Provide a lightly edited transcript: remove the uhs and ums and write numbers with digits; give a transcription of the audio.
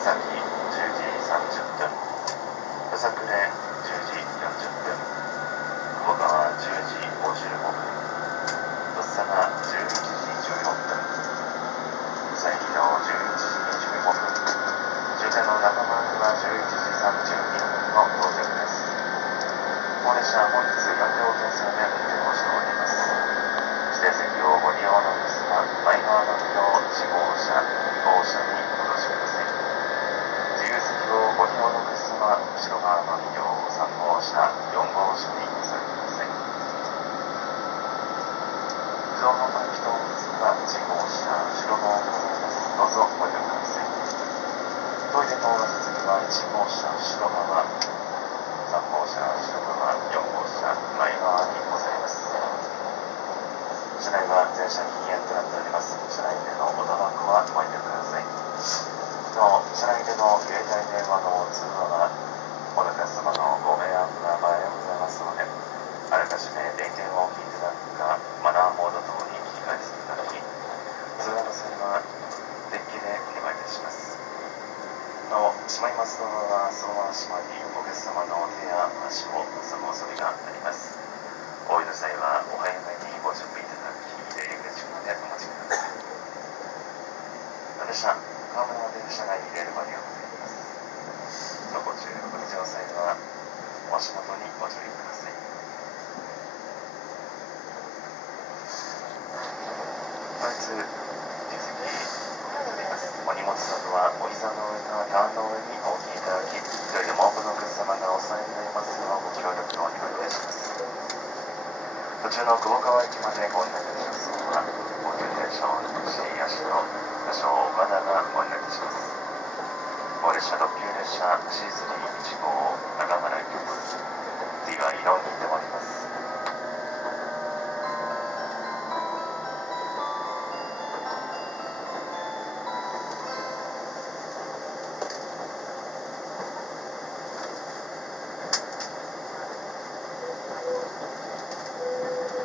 三木10時30分、夜桜10時40分、久保川10時55分、とっさま11時14分、佐伯の11時25分、終点の中丸は11時32分の到着です。本列車本日4両編成で運転をしております。指定席をご利用の皆様、前側のみの1号車、2号車にお越しください。自由席をご利用の皆様、後ろ側の2両3号車、4号車にお下がりください。自動販売機等の次は1号車、後ろのございます。どうぞご利用ください。トイレの設備は1号車、後ろ側、3号車、後ろ側、4号車、前側にございます。車内は全車禁煙となっております。車内でのおタバコはご遠慮ください。なお、車内での携帯電話の通話は、お客様のご迷惑な場合がございますので、あらかじめ電源を切っていただくか、マナーモード等に切り替えていただき、通話の際は、電気でお願いいたします。なお、閉まりますドアはそのまま閉まり、お客様の手や足を塞ぐ恐れがあります。お降りの際はお早めにご準備いただき、出入り口までお待ちください。列車、川村電車内に入れる場にございます。走行中、ご利用の際は、お足元にご注意ください。本日、自由席ございます。お荷物などはお膝の上かターンの上にお置きいただき、一人でも多くのお客様がお座りになりますようご協力をお願いいたします。途中の久保川駅までご案内いたしますのは、高級電車を私、足の多少和田がご案内いたします。高列車特急列車 C3